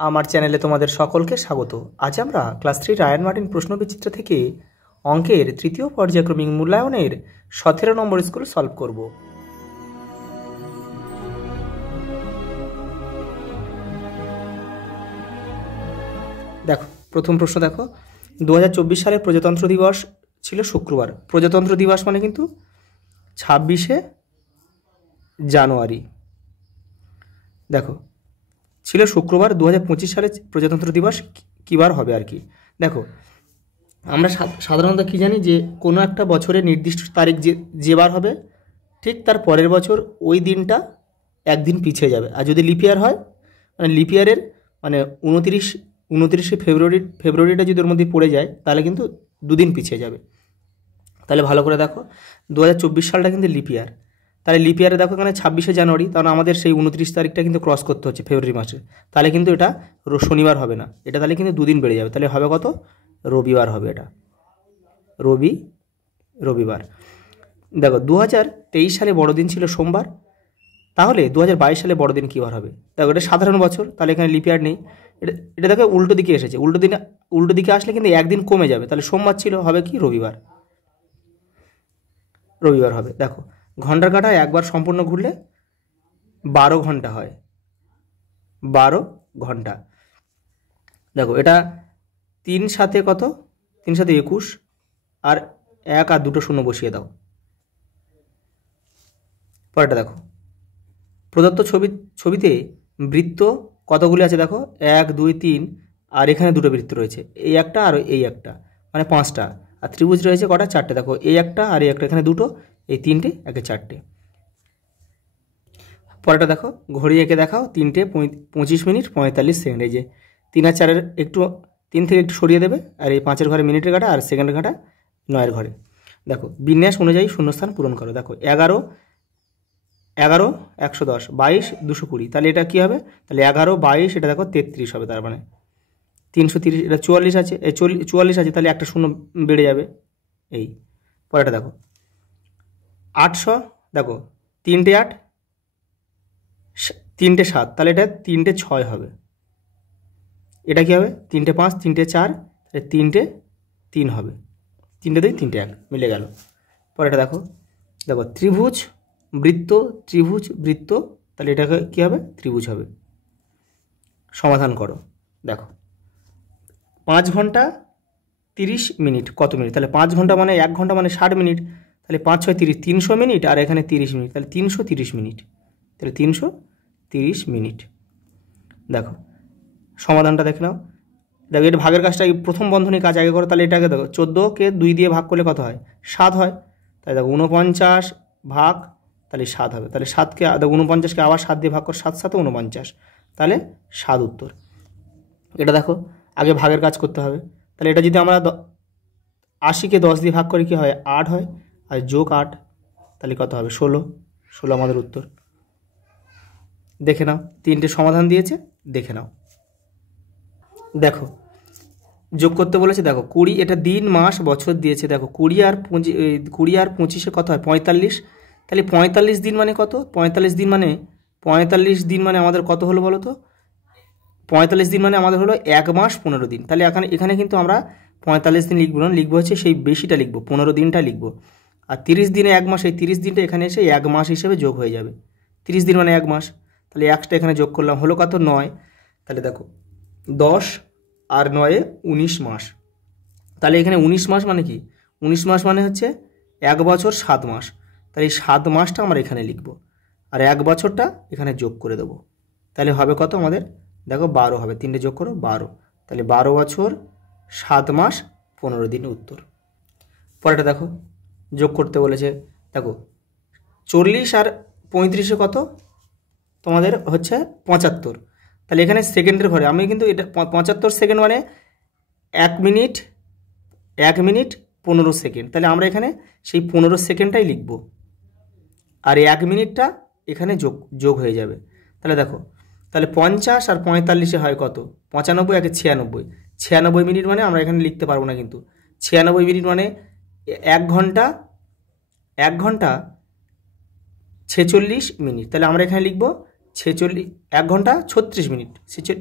আমার চ্যানেলে তোমাদের সকলকে স্বাগত। আজ আমরা ক্লাস 3 রায়ান মার্টিন প্রশ্নবিচিত্র থেকে অঙ্কের তৃতীয় পর্যায়ক্রমিক মূল্যায়নের 17 নম্বর স্কুল সলভ করব। দেখো, প্রথম প্রশ্ন দেখো, 2024 সালে প্রজাতন্ত্র দিবস ছিল শুক্রবার। প্রজাতন্ত্র দিবস মানে কিন্তু 26শে জানুয়ারি। দেখো, ছিল শুক্রবার। 2025 সালে প্রজাতন্ত্র দিবস কী বার হবে আর কি। দেখো, আমরা সাধারণত কী জানি যে কোনো একটা বছরের নির্দিষ্ট তারিখ যে বার হবে ঠিক তার পরের বছর ওই দিনটা একদিন পিছিয়ে যাবে। আর যদি লিপিয়ার হয়, মানে লিপিয়ারের মানে 29শে ফেব্রুয়ারিটা যদি ওর মধ্যে পড়ে যায় তাহলে কিন্তু দুদিন পিছিয়ে যাবে। তাহলে ভালো করে দেখো, 2024 সালটা কিন্তু লিপিয়ার। তাহলে লিপিয়ারে দেখো এখানে 26শে জানুয়ারি, কারণ আমাদের সেই 29 তারিখটা কিন্তু ক্রস করতে হচ্ছে ফেব্রুয়ারি মাসে। তাহলে কিন্তু এটা শনিবার হবে না, এটা তাহলে কিন্তু দুদিন বেড়ে যাবে। তাহলে হবে কত? রবিবার হবে। এটা রবিবার। দেখো, 2023 সালে বড়দিন ছিল সোমবার। তাহলে 2022 সালে বড়দিন কী বার হবে? দেখো, এটা সাধারণ বছর, তাহলে এখানে লিপিয়ার নেই। এটা দেখো উল্টো দিকে এসেছে। উল্টো দিকে আসলে কিন্তু একদিন কমে যাবে। তাহলে সোমবার ছিল, হবে কি? রবিবার হবে। দেখো, ঘন্টার কাঁটা একবার সম্পূর্ণ ঘুরলে 12 ঘন্টা হয়। 12 ঘন্টা। দেখো, এটা 3 সাথে কত? 3 সাথে 21, আর 1 আর 2 শূন্য বসিয়ে দাও। পরেরটা দেখো, প্রদত্ত ছবিতে বৃত্ত কতগুলি আছে? দেখো, 1 2 3, আর এখানে দুটো বৃত্ত রয়েছে, এই একটা আর এই একটা, মানে 5টা। আর ত্রিভুজ রয়েছে কটা? 4টে। দেখো, এই একটা আর এই একটা, এখানে দুটো, এই 3টে, একে 4টে। পরেরটা দেখো, ঘড়ি এঁকে দেখাও 3টে 25 মিনিট 45 সেকেন্ড। এই যে 3 আর 4-এর একটু 3 থেকে একটু সরিয়ে দেবে, আর এই 5-এর ঘরে মিনিটের কাটা আর সেকেন্ডের কাটা 9-এর ঘরে। দেখো, বিন্যাস অনুযায়ী শূন্যস্থান পূরণ করো। দেখো, 11 110, 22 220, তাহলে এটা কী হবে? তাহলে 11 22, এটা দেখো 33 হবে। তার মানে 330। এটা 44 আছে, 44 আছে, তাহলে একটা শূন্য বেড়ে যাবে। এই পরেরটা দেখো, 800। দেখো, 3টে 8, 3টে 7, তাহলে এটা 3টে 6 হবে। এটা কী হবে? 3টে 5, 3টে 4, তাহলে 3টে 3 হবে। 3টে 2, 3টে 1, মিলে গেল। পরেরটা দেখো, ত্রিভুজ বৃত্ত, ত্রিভুজ বৃত্ত, তাহলে এটাকে কী হবে? ত্রিভুজ হবে। সমাধান করো। দেখো, 5 ঘন্টা 30 মিনিট কত মিনিট? তাহলে 5 ঘন্টা মানে 1 ঘন্টা মানে 60 মিনিট। তাহলে 5 6 30, 300 মিনিট, আর এখানে 30 মিনিট, তাহলে 330 মিনিট। তাহলে 330 মিনিট। দেখো, সমাধানটা দেখে নাও। দেখো, এটা ভাগের কাজটা প্রথম বন্ধনী কাজ আগে করো। তাহলে এটাকে দেখো, 14কে 2 দিয়ে ভাগ করলে কত হয়? 7 হয়। তাহলে দেখো 49 ভাগ, তাহলে 7 হবে। তাহলে 7কে দেখো 49কে আবার 7 দিয়ে ভাগ কর, 7 7 49, তাহলে 7 উত্তর। এটা দেখো, আগে ভাগের কাজ করতে হবে। তাহলে এটা যদি আমরা 80কে 10 দিয়ে ভাগ করি কী হয়? 8 হয়, আর যোগ 8, তাহলে কত হবে? 16 আমাদের উত্তর। দেখে নাও, 3টে সমাধান দিয়েছে, দেখে নাও। দেখো, যোগ করতে বলেছে। দেখো, 20, এটা দিন মাস বছর দিয়েছে। দেখো, 20 আর 25-এ কত হয়? 45। তাহলে 45 দিন মানে কত? 45 দিন মানে আমাদের কত হলো বলো তো? 45 দিন মানে আমাদের হলো 1 মাস 15 দিন। তাহলে এখানে কিন্তু আমরা 45 দিন লিখবো না, লিখবো হচ্ছে সেই বেশিটা লিখবো, 15 দিনটা লিখবো। আর 30 দিনে 1 মাস, এই 30 দিনটা এখানে এসে 1 মাস হিসেবে যোগ হয়ে যাবে। 30 দিন মানে 1 মাস, তাহলে 1টা এখানে যোগ করলাম, হলো কত? 9। তাহলে দেখো, 10 আর 9-এ 19 মাস। তাহলে এখানে 19 মাস মানে কি? 19 মাস মানে হচ্ছে 1 বছর 7 মাস। তাহলে এই 7 মাসটা আমরা এখানে লিখব, আর 1 বছরটা এখানে যোগ করে দেবো। তাহলে হবে কত আমাদের? দেখো, 12 হবে। 3টে যোগ করো, 12। তাহলে 12 বছর 7 মাস 15 দিন উত্তর। পরেরটা দেখো, যোগ করতে বলেছে। দেখো, 40 আর 35-এ কত? তোমাদের হচ্ছে 75। তাহলে এখানে সেকেন্ডের ঘরে আমি কিন্তু এটা 75 সেকেন্ড মানে 1 মিনিট 15 সেকেন্ড। তাহলে আমরা এখানে সেই 15 সেকেন্ডটাই লিখব, আর এই 1 মিনিটটা এখানে যোগ হয়ে যাবে। তাহলে দেখো, তাহলে 50 আর 45-এ হয় কত? 95 একে 96। 96 মিনিট মানে আমরা এখানে লিখতে পারবো না, কিন্তু 96 মিনিট মানে 1 ঘন্টা 46 মিনিট। তাহলে আমরা এখানে লিখব 46, 1 ঘন্টা 36 মিনিট,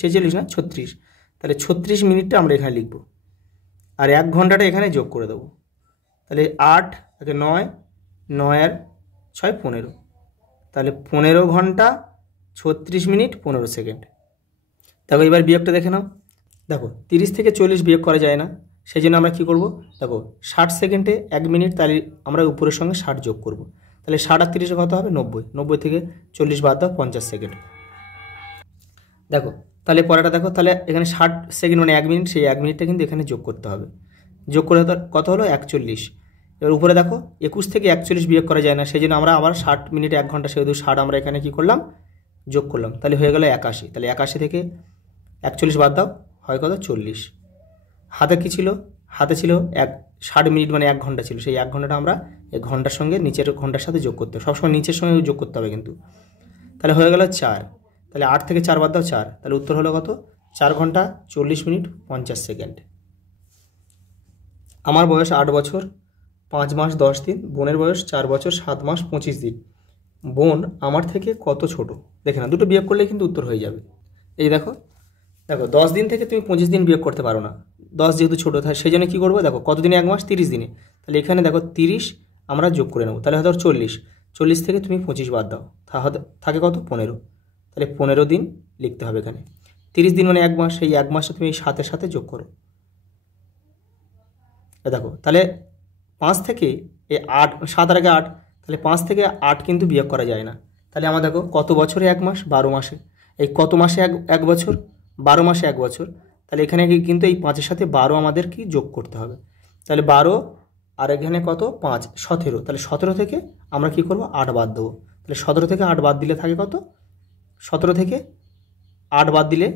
46 না 36, তাহলে 36 মিনিটটা আমরা এখানে লিখব, আর 1 ঘন্টাটা এখানে যোগ করে দেবো। তাহলে 8 তাকে 9, 9 আর 6 15, তাহলে 15 ঘন্টা 36 মিনিট 15 সেকেন্ড। দেখো এবার বিয়োগটা দেখে নাও। দেখো 30 থেকে 40 বিয়োগ করা যায় না, সেই জন্য আমরা কী করব, দেখো 60 সেকেন্ডে 1 মিনিট, তাহলে আমরা উপরের সঙ্গে 60 যোগ করব। তাহলে 60 আর 30 কত হবে, 90, 90 থেকে 40 বাদ দাও, 50 সেকেন্ড। দেখো তাহলে পরেটা দেখো, তাহলে এখানে 60 সেকেন্ড মানে 1 মিনিট, সেই 1 মিনিটটা কিন্তু এখানে যোগ করতে হবে। যোগ করে কত হলো, 41। এবার উপরে দেখো 21 থেকে 41 বিয়োগ করা যায় না, সেই জন্য আমরা আবার 60 মিনিট 1 ঘন্টা, সেহেতু 60 আমরা এখানে কী করলাম, যোগ করলাম, তাহলে হয়ে গেল 81। তাহলে 81 থেকে 41 বাদ দাও, হয় কত, 40। হাতে কী ছিল, হাতে ছিল 60 মিনিট মানে 1 ঘন্টা ছিল, সেই 1 ঘন্টাটা আমরা এই ঘন্টার সঙ্গে নিচের ঘন্টার সাথে যোগ করতে হবে, সবসময় নিচের সঙ্গে যোগ করতে হবে কিন্তু। তাহলে হয়ে গেল 4, তাহলে 8 থেকে 4 বাদ দাও 4, তাহলে উত্তর হলো কত, 4 ঘন্টা 40 মিনিট 50 সেকেন্ড। আমার বয়স 8 বছর 5 মাস 10 দিন, বোনের বয়স 4 বছর 7 মাস 25 দিন। বোন আমার থেকে কত ছোট, দেখে না, দুটো বিয়োগ করলে কিন্তু উত্তর হয়ে যাবে। এই দেখো, দেখো 10 দিন থেকে তুমি 25 দিন বিয়োগ করতে পারো না, 10 যেহেতু ছোটো থাকে, সেই জন্য কী করবো, দেখো কত দিনে 1 মাস, 30 দিনে, তাহলে এখানে দেখো 30 আমরা যোগ করে নেবো, তাহলে হয়তো 40, 40 থেকে তুমি 25 বাদ দাও, থাকে কত, 15, তাহলে 15 দিন লিখতে হবে এখানে। 30 দিন মানে 1 মাস, সেই 1 মাসে তুমি এই 7-এর সাথে যোগ করো। দেখো তাহলে 5 থেকে এই 8, 7 আর আগে 8, তাহলে 5 থেকে 8 কিন্তু বিয়োগ করা যায় না। তাহলে আমরা দেখো কত বছরে 1 মাস, 12 মাসে, এই কত মাসে 1 বছর, 12 মাসে 1 বছর, তাহলে এখানে কিন্তু এই 5-এর সাথে 12 আমাদের কি যোগ করতে হবে। তাহলে 12 আর এখানে কত, 5, 17, তাহলে 17 থেকে আমরা কি করব, 8 বাদ দেবো, তাহলে 17 থেকে 8 বাদ দিলে থাকে কত, 17 থেকে 8 বাদ দিলে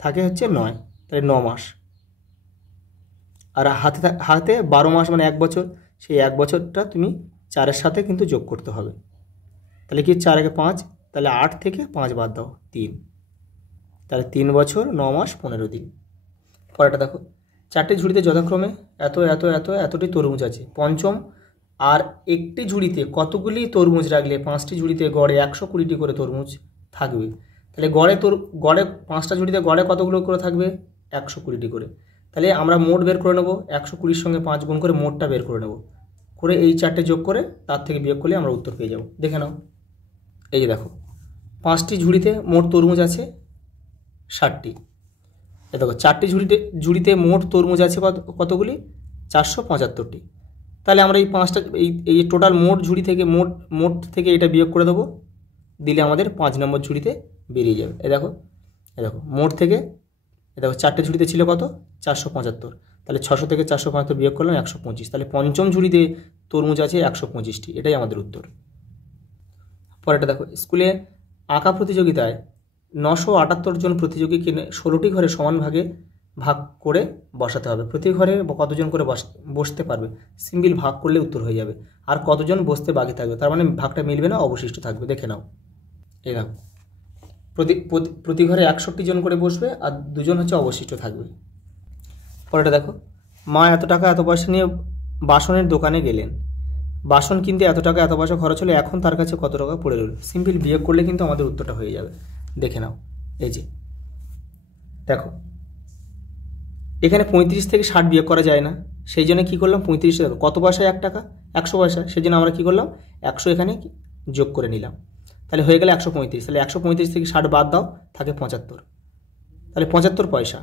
থাকে হচ্ছে 9, তাহলে 9 মাস। আর হাতে 12 মাস মানে 1 বছর, সেই 1 বছরটা তুমি 4-এর সাথে কিন্তু যোগ করতে হবে, তাহলে কি 4 আগে 5, তাহলে 8 থেকে 5 বাদ দাও 3, তাহলে 3 বছর 9 মাস 15 দিন। পরেরটা দেখো, 4টি ঝুড়িতে যথাক্রমে এতটি তরমুজ আছে, পঞ্চম আর একটি ঝুড়িতে কতগুলি তরমুজ রাখলে 5টি ঝুড়িতে গড়ে 120টি করে তরমুজ থাকবে। তাহলে গড়ে 5টা ঝুড়িতে গড়ে কতগুলো করে থাকবে, 120টি করে। তাহলে আমরা মোট বের করে নেবো, 120-র সঙ্গে 5 গুণ করে মোটটা বের করে নেব, করে এই 4টে যোগ করে তার থেকে বিয়োগ করলে আমরা উত্তর পেয়ে যাব। দেখে নাও, এই যে দেখো 5টি ঝুড়িতে মোট তরমুজ আছে 60টি। দেখো 4টি ঝুড়িতে মোট তরমুজ আছে কতগুলি, 475টি। তাহলে আমরা এই 5টা এই টোটাল মোট ঝুড়ি থেকে মোট থেকে এটা বিয়োগ করে দেবো, দিলে আমাদের 5 নম্বর ঝুড়িতে বেরিয়ে যাবে। এই দেখো মোট থেকে, দেখো 4টে ঝুড়িতে ছিল কত, 475, তাহলে 600 থেকে 475 বিয়োগ করলাম 125, তাহলে পঞ্চম ঝুড়িতে তরমুজ আছে 125টি, এটাই আমাদের উত্তর। পরেরটা দেখো, স্কুলে আঁকা প্রতিযোগিতায় 978 জন প্রতিযোগীকে 16টি ঘরে সমান ভাগ করে বসাতে হবে। প্রতি ঘরে কতজন করে বসতে পারবে, সিম্পল ভাগ করলে উত্তর হয়ে যাবে। আর কতজন বসতে বাকি থাকবে, তার মানে ভাগটা মিলবে না, অবশিষ্ট থাকবে। দেখে নাও, এই দেখো প্রতি ঘরে 61 জন করে বসবে, আর 2 জন হচ্ছে অবশিষ্ট থাকবে। পরেরটা দেখো, মা এত টাকা এত পয়সা নিয়ে বাসনের দোকানে গেলেন, বাসন কিনতে এত টাকা এত পয়সা খরচ হলো, এখন তার কাছে কত টাকা পড়ে রইল। সিম্পল বিয়োগ করলে কিন্তু আমাদের উত্তরটা হয়ে যাবে। দেখে নাও, এই যে দেখো এখানে 35 থেকে 60 বিয়োগ করা যায় না, সেই জন্য কী করলাম, 35 দেখো কত পয়সায় 1 টাকা, 100 পয়সা, সেই জন্য আমরা কী করলাম, 100 এখানে যোগ করে নিলাম, তাহলে হয়ে গেলে 135। তাহলে 135 থেকে 60 বাদ দাও, থাকে 75, তাহলে 75 পয়সা।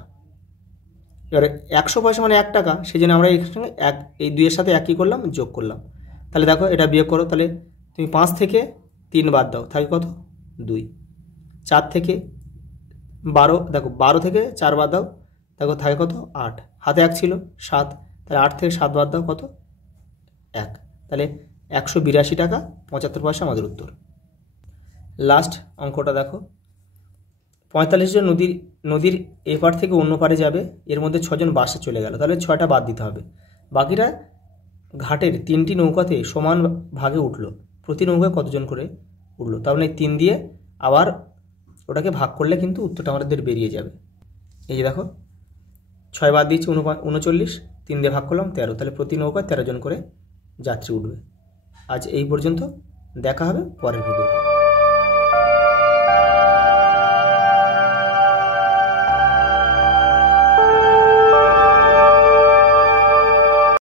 এবারে 100 পয়সা মানে 1 টাকা, সেই জন্য আমরা এই 2-এর সাথে 1 কী করলাম, যোগ করলাম। তাহলে দেখো এটা বিয়োগ করো, তাহলে তুমি 5 থেকে 3 বাদ দাও, থাকে কত, 2। 4 থেকে 12, দেখো 12 থেকে 4 বাদ দাও, দেখো থাকে কত, 8। হাতে 1 ছিল 7, তাহলে 8 থেকে 7 বাদ দাও, কত, 1। তাহলে 182 টাকা 75 পয়সা আমাদের উত্তর। লাস্ট অঙ্কটা দেখো, 45 জন নদীর এপার থেকে অন্য পারে যাবে, এর মধ্যে 6 জন বাসে চলে গেল, তাহলে 6টা বাদ দিতে হবে। বাকিরা ঘাটের 3টি নৌকাতে সমান ভাগে উঠলো, প্রতি নৌকায় কতজন করে উঠলো, তার মানে 3 দিয়ে আবার ওটাকে ভাগ করলে কিন্তু উত্তরটা আমাদের বেরিয়ে যাবে। এই যে দেখো 6 বাদ দিয়েছি 39, 3 দিয়ে ভাগ করলাম 13, তাহলে প্রতি নৌকায় 13 জন করে যাত্রী উঠবে। আজ এই পর্যন্ত, দেখা হবে পরের ভিডিও।